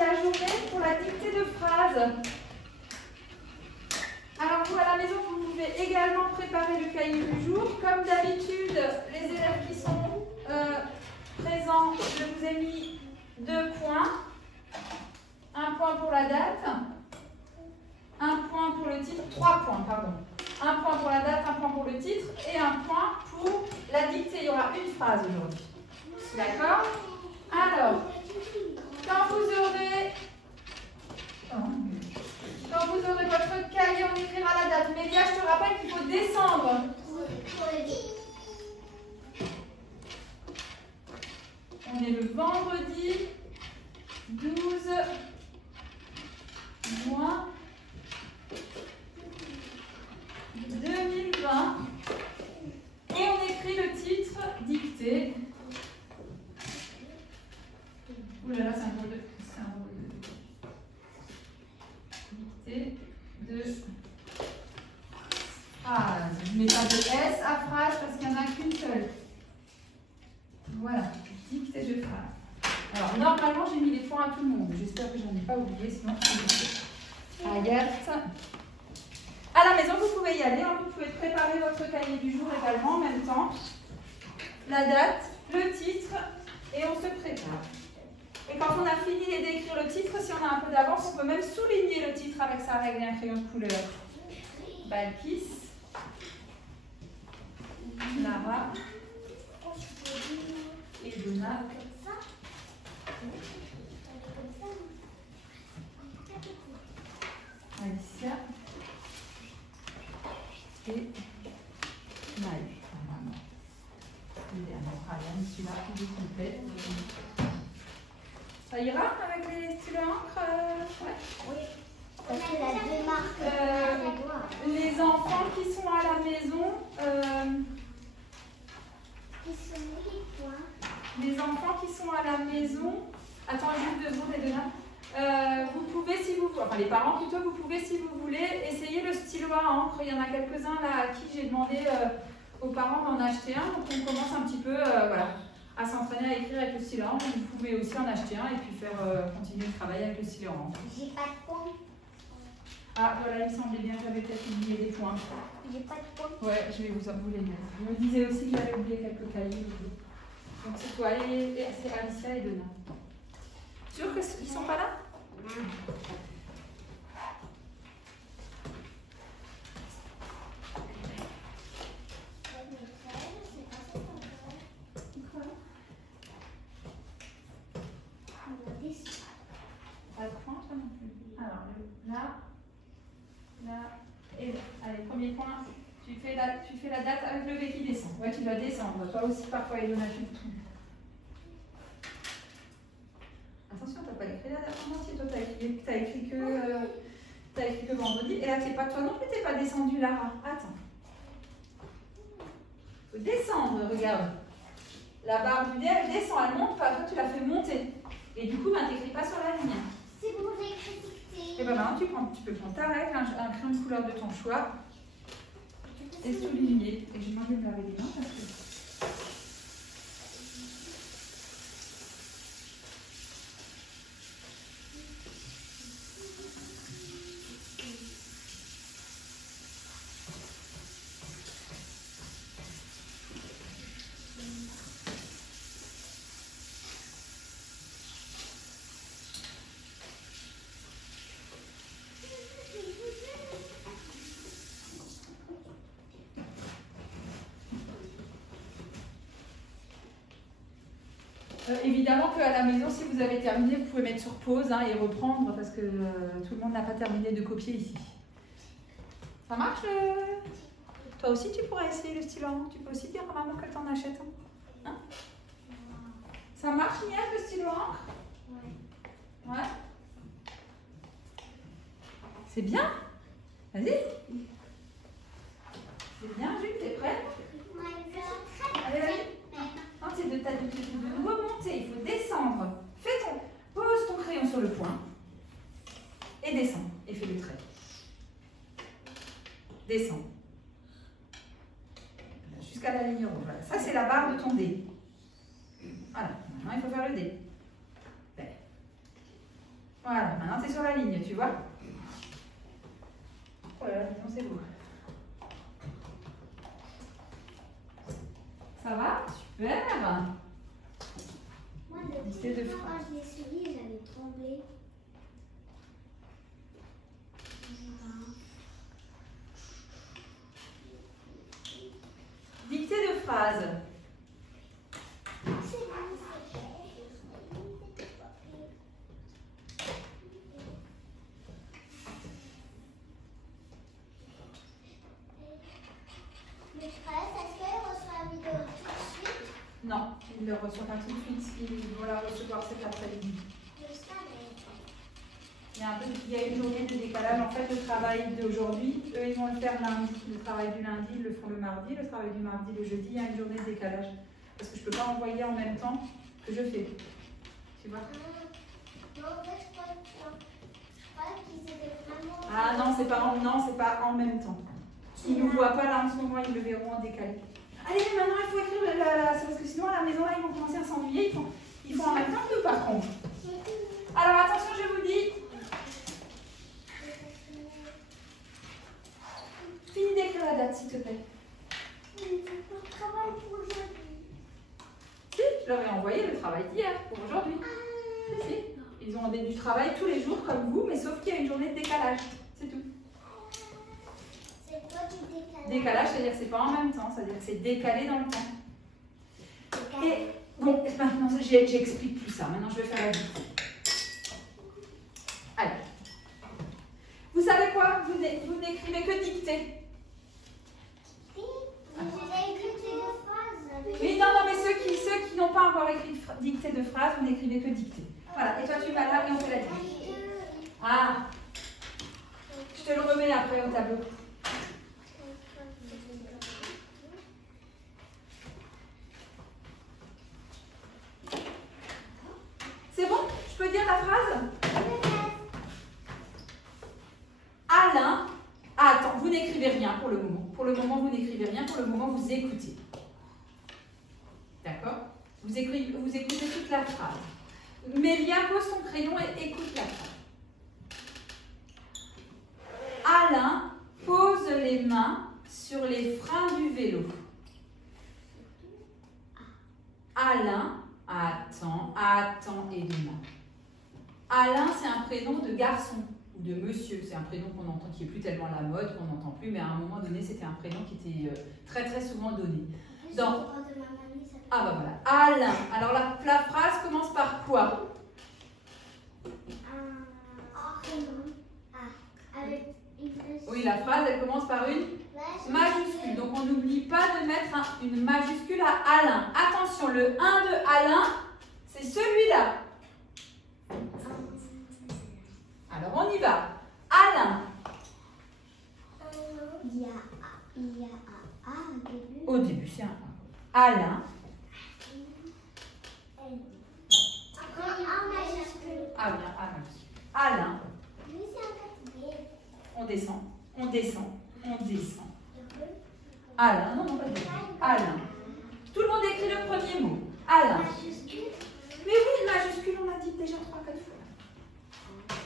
la journée pour la dictée de phrases. Alors vous, à la maison, vous pouvez également préparer le cahier du jour. Comme d'habitude, les élèves qui sont présents, je vous ai mis 2 points. Un point pour la date, un point pour le titre, 3 points, pardon. Un point pour la date, un point pour le titre et un point pour la dictée. Il y aura une phrase aujourd'hui. D'accord? Alors, quand vous aurez votre cahier, on écrira la date. Mélia, je te rappelle qu'il faut descendre. On est le vendredi 12 juin 2020 et on écrit le titre dictée. Ouh là là, c'est un drôle de. Dictée de phrase. Je ne mets pas de S à phrase parce qu'il n'y en a qu'une seule. Voilà, dictée de phrase. Alors, normalement, j'ai mis les points à tout le monde. J'espère que je n'en ai pas oublié, sinon je vais Agathe. À la maison, vous pouvez y aller. Hein. Vous pouvez préparer votre cahier du jour également en même temps. La date, le titre, et on se prépare. Et quand on a fini d'écrire le titre, si on a un peu d'avance, on peut même souligner le titre avec sa règle et un crayon de couleur. Balkis, Lara et Donna. Alicia et Maë. Évidemment, Ryan, celui-là, il est complet. Ça ira avec les stylos encre? Ouais. Oui. On a la démarque. Les enfants qui sont à la maison. Les enfants qui sont à la maison. Attends juste 2 secondes, Edona. Vous pouvez, si vous, enfin les parents plutôt, vous pouvez, si vous voulez, essayer le stylo à encre. Il y en a quelques-uns là à qui j'ai demandé aux parents d'en acheter un. Donc on commence un petit peu, voilà, à s'entraîner à écrire avec le stylo à encre. Vous pouvez aussi en acheter un et puis faire continuer le travail avec le stylo à encre. J'ai pas de points. Ah voilà, il me semblait bien que j'avais peut-être oublié des points. J'ai pas de points. Ouais, je vais vous les mettre. Je me disais aussi que j'avais oublié quelques cahiers. Donc c'est toi et c'est Alicia et Donna. Sûr qu'ils ne sont pas là? Pas de point, toi non plus. Alors là et là. Allez, premier point. Tu fais la date avec le V qui descend. Ouais, tu dois descendre. Toi aussi, parfois, Elona, tu te trompes. Attention, tu n'as pas écrit la date en entier. Toi, tu as écrit que vendredi. Et là, tu n'es pas, toi non plus, tu n'es pas descendu, Lara. Attends. Il faut descendre, regarde. La barre du dé, elle descend, elle monte pas. Toi, tu l'as fait monter. Et du coup, ben, tu n'écris pas sur la ligne. C'est bon, j'ai écrit dictée. Et ben maintenant, tu peux prendre ta règle, un crayon de couleur de ton choix. Et souligner. Et j'ai demandé de laver les mains parce que. Évidemment qu'à la maison, si vous avez terminé, vous pouvez mettre sur pause et reprendre parce que tout le monde n'a pas terminé de copier ici. Ça marche? Toi aussi, tu pourras essayer le stylo. Tu peux aussi dire à maman que tu en achètes un. Hein? Ça marche, Nia, le stylo encre? Ouais. Ouais. C'est bien? Vas-y. C'est bien, Jules, t'es prête? Allez, vas-y. Non, c'est de remonter, il faut descendre. Pose ton crayon sur le point et descends et fais le trait. Descends. Jusqu'à la ligne rouge. Voilà. Ça, c'est la barre de ton dé. Voilà. Maintenant, il faut faire le dé. Voilà, maintenant tu es sur la ligne, tu vois. Oh là là, non, c'est beau. Ça va? Super. Moi, le Dictée de premier jour, phrase. quand je l'ai suivi, j'avais tremblé. Voilà. Dictée de phrase. C'est bon, c'est fait. Le stress, est-ce qu'elle reçoit la vidéo tout de suite? Non, il ne le reçoit pas tout de suite. Il doit la recevoir cet après-midi. Je savais. Il y a une journée de décalage. En fait, le travail d'aujourd'hui, eux, ils vont le faire lundi. Le travail du lundi, ils le font le mardi. Le travail du mardi, le jeudi, il y a une journée de décalage. Parce que je ne peux pas envoyer en même temps que je fais. Tu vois? Non, en fait, je crois qu'ils étaient vraiment... Ah non, c'est pas en même temps. Ils ne nous voient pas là en ce moment, ils le verront en décalé. Allez, maintenant, il faut écrire c'est parce que sinon, à la maison, là, ils vont commencer à s'ennuyer. Ils font en même temps que nous, par contre. Alors, attention, je vous dis. Finis d'écrire la date, s'il te plaît. Le travail pour aujourd'hui. Si, je leur ai envoyé le travail d'hier pour aujourd'hui. Si. Ils ont du travail tous les jours comme vous, mais sauf qu'il y a une journée de décalage. C'est tout. C'est quoi du décalage? Décalage, c'est-à-dire que c'est pas en même temps, c'est-à-dire que c'est décalé dans le temps. Et bon, maintenant, j'explique tout ça. Maintenant, je vais faire la dictée. Allez. Vous savez quoi? Vous n'écrivez que dictée. Oui, mais j'ai écrit des phrases. Oui, non, mais ceux qui n'ont pas encore écrit dictée de phrase, vous n'écrivez que dictée. Voilà, et toi, tu vas là et on fait la dictée. Ah, je te le remets après au tableau. C'est bon? Je peux dire la phrase? Alain, attends, vous n'écrivez rien pour le moment. Pour le moment, vous n'écrivez rien. Pour le moment, vous écoutez. D'accord? Vous écoutez toute la phrase. Mélia pose son crayon et écoute la phrase. Alain pose les mains sur les freins du vélo. Alain attend et demain. Alain, c'est un prénom de garçon ou de monsieur. C'est un prénom qu'on entend, qui n'est plus tellement à la mode, qu'on n'entend plus, mais à un moment donné, c'était un prénom qui était très très souvent donné. Dans... Ah bah voilà, Alain. Alors la phrase commence par quoi? Oui, la phrase, elle commence par une majuscule. Donc on n'oublie pas de mettre une majuscule à Alain. Attention, le 1 de Alain, c'est celui-là. Alors on y va. Alain. Il y a A au début. Au début, c'est un A. Alain. Après, A majuscule. Ah bien, A majuscule. Alain. Oui, c'est un quatrième. On descend, on descend, on descend. Alain, non, pas du tout. Alain. Tout le monde écrit le premier mot. Alain. Majuscule. Mais oui, majuscule, on l'a dit déjà 3-4 fois.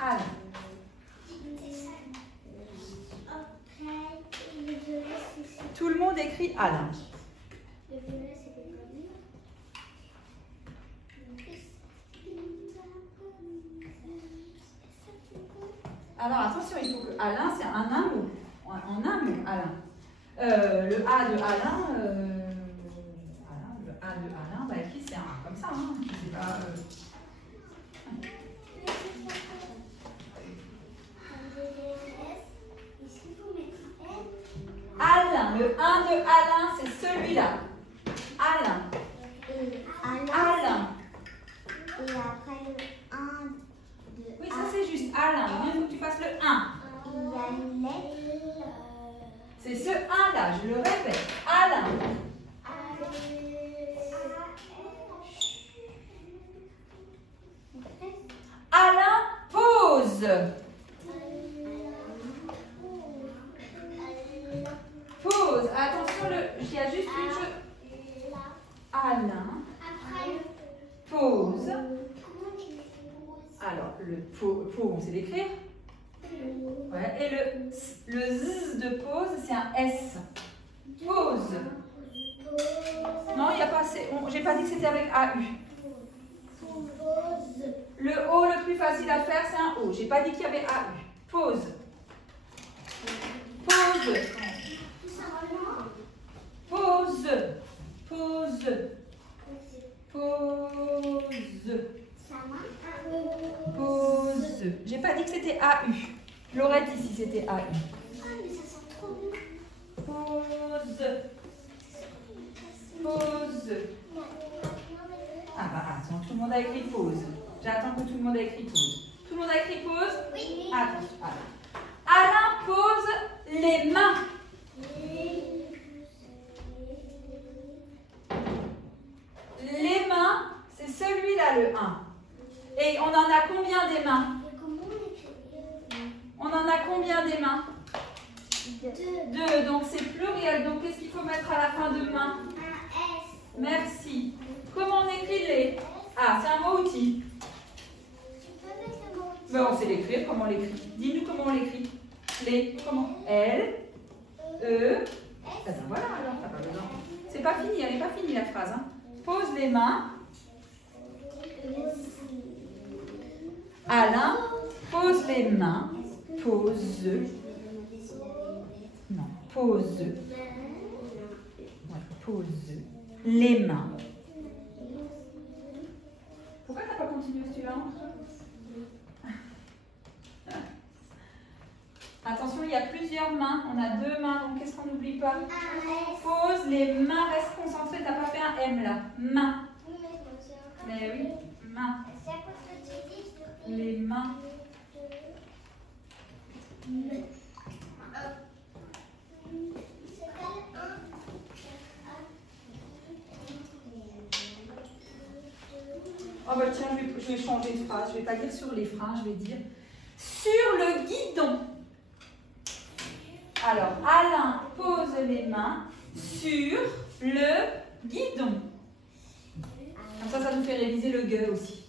Alain. Tout le monde écrit Alain. Le violet, c'était connu. Alors attention, il faut que Alain, c'est un mot. En un mot, Alain. Le A de Alain, le A de Alain, bah, écrit c'est un A comme ça. Hein. C'est pas, Alain, le 1 de Alain, c'est celui-là. Alain. Alain. Et après le 1 de Oui, ça c'est juste Alain. Il faut que tu fasses le 1. il y a une lettre. C'est ce 1 là, je le répète. Alain. Alain pose. Pose. Attention, il y a juste une chose. Alain pose. Alors, le faux, on sait l'écrire. Ouais. Et le Z de pause, c'est un S. Pause. Non, il n'y a pas assez. J'ai pas dit que c'était avec AU. Le O le plus facile à faire, c'est un O. J'ai pas dit qu'il y avait AU. Pause. Pause. Pause. Pause. Pause. Pause. J'ai pas dit que c'était AU. Je l'aurais dit si c'était AU. Pause. Pause. Ah bah attends, tout le monde a écrit pause. J'attends que tout le monde a écrit pause. Tout le monde a écrit pause? Oui. Attention. Alain pose les mains. Les mains, c'est celui-là le 1. Et on en a combien des mains? On en a combien des mains? 2. Donc c'est pluriel. Donc qu'est-ce qu'il faut mettre à la fin de main? Un S. Merci. Comment on écrit les? Ah, c'est un mot outil. Ben, on sait l'écrire. Comment on l'écrit? Dis-nous comment on l'écrit. Les. Comment? L. E. Ah ben voilà alors, t'as pas besoin. C'est pas fini, elle n'est pas finie la phrase. Hein. Pose les mains. Alain pose les mains. Pose. Non, pose. Ouais, pose les mains. Pourquoi t'as pas continué celui-là? Attention, il y a plusieurs mains. On a 2 mains, donc qu'est-ce qu'on n'oublie pas? Pose les mains, reste concentré. T'as pas fait un M là. Main. Mais oui, main. Les mains. Oh bah tiens, je vais changer de phrase. Je vais pas dire sur les freins, je vais dire sur le guidon. Alors, Alain pose les mains sur le guidon. Comme ça nous fait réviser le gueux aussi.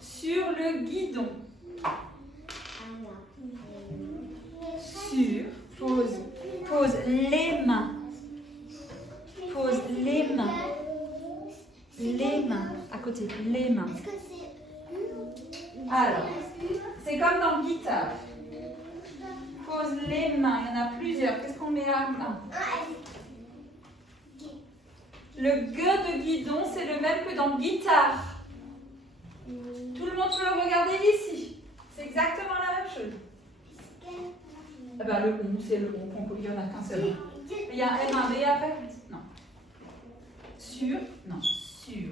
Sur le guidon. Sur, pose les mains. Pose les mains. Les mains. À côté, les mains. Alors, c'est comme dans guitare. Pose les mains, il y en a plusieurs. Qu'est-ce qu'on met là? Le G de guidon, c'est le même que dans guitare. Tout le monde peut le regarder ici. C'est exactement la même chose. Ah ben, le on, c'est le on. Il n'y en a qu'un seul. Il y a un M, un B après? Non. Sur? Non. Sur.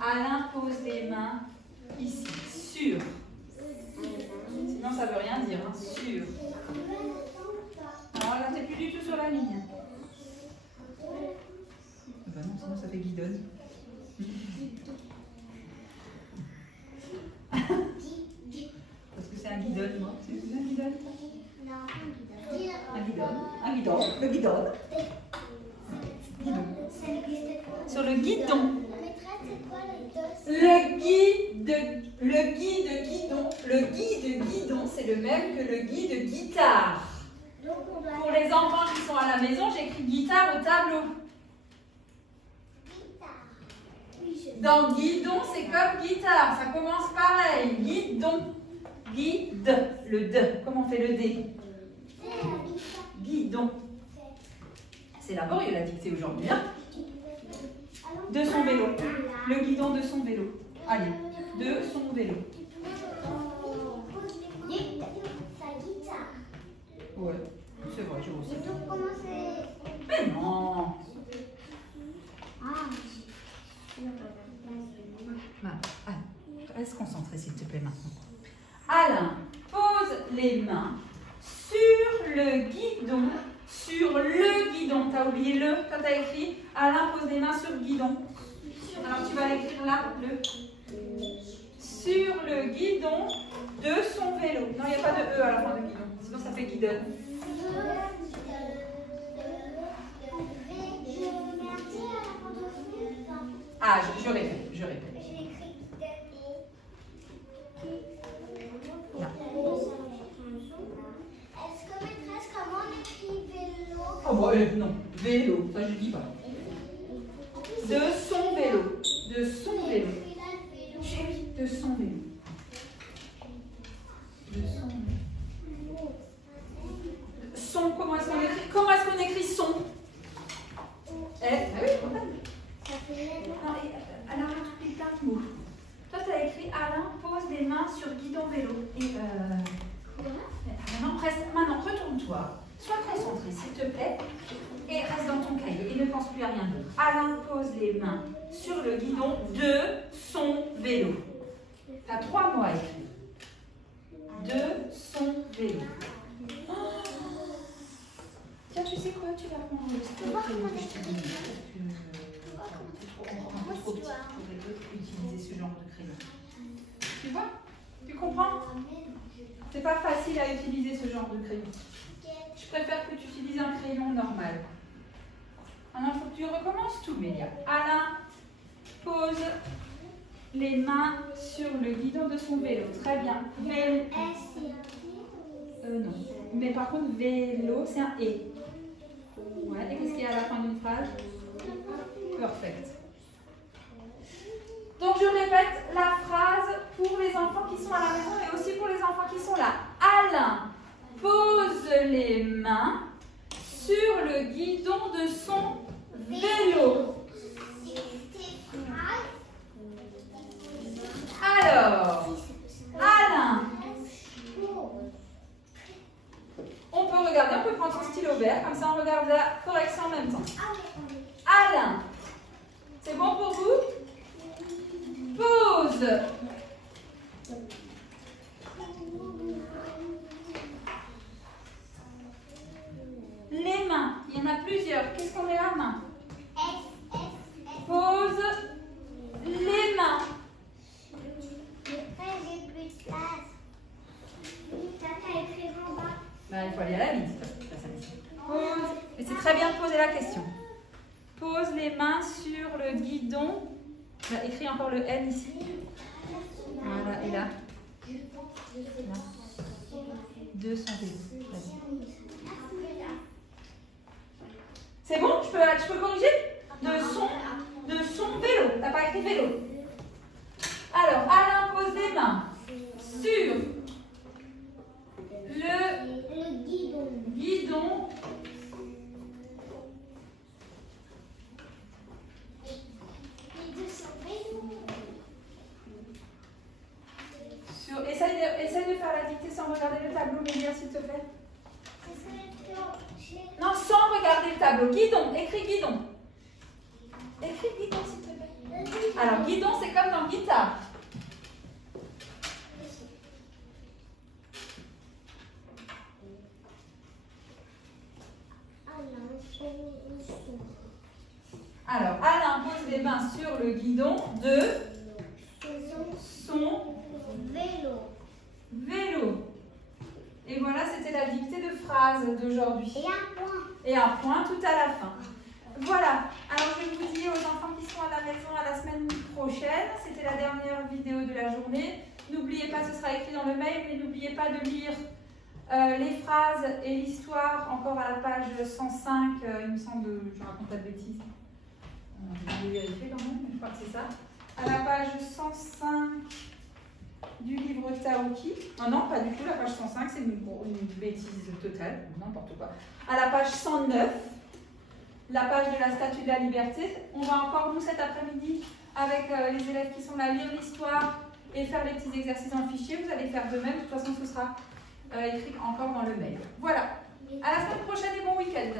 Alain pose les mains ici. Sur. Sinon, ça ne veut rien dire. Hein. Sur. Alors là, tu n'es plus du tout sur la ligne. Ben non, sinon ça fait guidonne. Parce que c'est un guidonne, moi. C'est un guidonne? Non, un guidonne. Un guidon. Le guidonne. Guidon. Sur le guidon. Le guide guidon, c'est le même que le guide guitare. Pour les enfants qui sont à la maison, j'écris guitare au tableau. Dans guidon, c'est comme guitare, ça commence pareil. Guidon. Guide. Le D. Comment on fait le D? Guidon. C'est laborieux la dictée aujourd'hui. Hein? De son vélo. Le guidon de son vélo. Allez, de son vélo. Ouais, c'est vrai, je aussi. Mais non. Reste concentré s'il te plaît maintenant. Alain pose les mains sur le guidon. Sur le guidon. T'as oublié le quand t'as écrit. Alain pose les mains sur le guidon. Alors tu vas l'écrire là, le. Sur le guidon de son vélo. Non, il n'y a pas de E à la fin de guidon. Sinon ça fait guidonne. Ah, je répète. non, vélo, ça je dis pas. De son vélo. De son vélo. Chérie, de son vélo. De son vélo. Son, comment est-ce qu'on écrit? Comment est-ce qu'on écrit son? Ah oui, elle a rajouté plein de mots. Toi, tu as écrit Alain pose les mains sur guidon vélo. Et maintenant, retourne-toi. Sois concentré, s'il te plaît. Et reste dans ton cahier et ne pense plus à rien d'autre. Alain pose les mains sur le guidon de son vélo. Tu as 3 mots à écrire. De son vélo. Oh, tiens, tu sais quoi? Tu vas prendre le stylo que je t'ai donné. C'est trop petit pour utiliser ce genre de crayon. Tu vois? Tu comprends? C'est pas facile à utiliser ce genre de crayon. Je préfère que tu utilises un crayon normal. Maintenant, il faut que tu recommences tout, Mélia. Alain pose les mains sur le guidon de son vélo. Très bien. Vélo. Non. Mais par contre, vélo, c'est un E. Ouais. Et qu'est-ce qu'il y a à la fin d'une phrase? Perfect. Donc, je répète la phrase pour les enfants qui sont à la maison, mais aussi pour les enfants qui sont là. Alain pose les mains sur le guidon de son vélo. Alors, Alain, on peut regarder, on peut prendre son stylo vert, comme ça on regarde la correction en même temps. Alain, c'est bon pour vous? Pose les mains. Il y en a plusieurs. Qu'est-ce qu'on met la main? Pose les mains. Bah, il faut aller à la liste. Pose. Et c'est très bien de poser la question. Pose les mains sur le guidon. Bah, écris encore le N ici. Voilà, et là. Là. De son vélo. C'est bon? Je peux corriger? De son vélo. T'as pas écrit vélo. Alors, Alain pose les mains sur le guidon Essaye de faire la dictée sans regarder le tableau, Mélia, s'il te plaît. Non, sans regarder le tableau. Guidon, écris guidon. Écris guidon, s'il te plaît. Alors, guidon, c'est comme dans guitare. Alors, Alain pose les mains sur le guidon de son vélo. Et voilà, c'était la dictée de phrase d'aujourd'hui. Et un point tout à la fin. Voilà. Alors, je vous dis aux enfants qui sont à la maison à la semaine prochaine. C'était la dernière vidéo de la journée. N'oubliez pas, ce sera écrit dans le mail, mais n'oubliez pas de lire les phrases et l'histoire encore à la page 105. Il me semble, je raconte pas de bêtises. Je vais vérifier quand même, mais je crois que c'est ça. À la page 105 du livre Taoki. Ah non, pas du tout, la page 105, c'est une bêtise totale, n'importe quoi. À la page 109, la page de la Statue de la Liberté. On va encore, nous, cet après-midi, avec les élèves qui sont là, lire l'histoire et faire les petits exercices dans le fichier. Vous allez faire de même, de toute façon, ce sera écrit encore dans le mail. Voilà. À la semaine prochaine et bon week-end.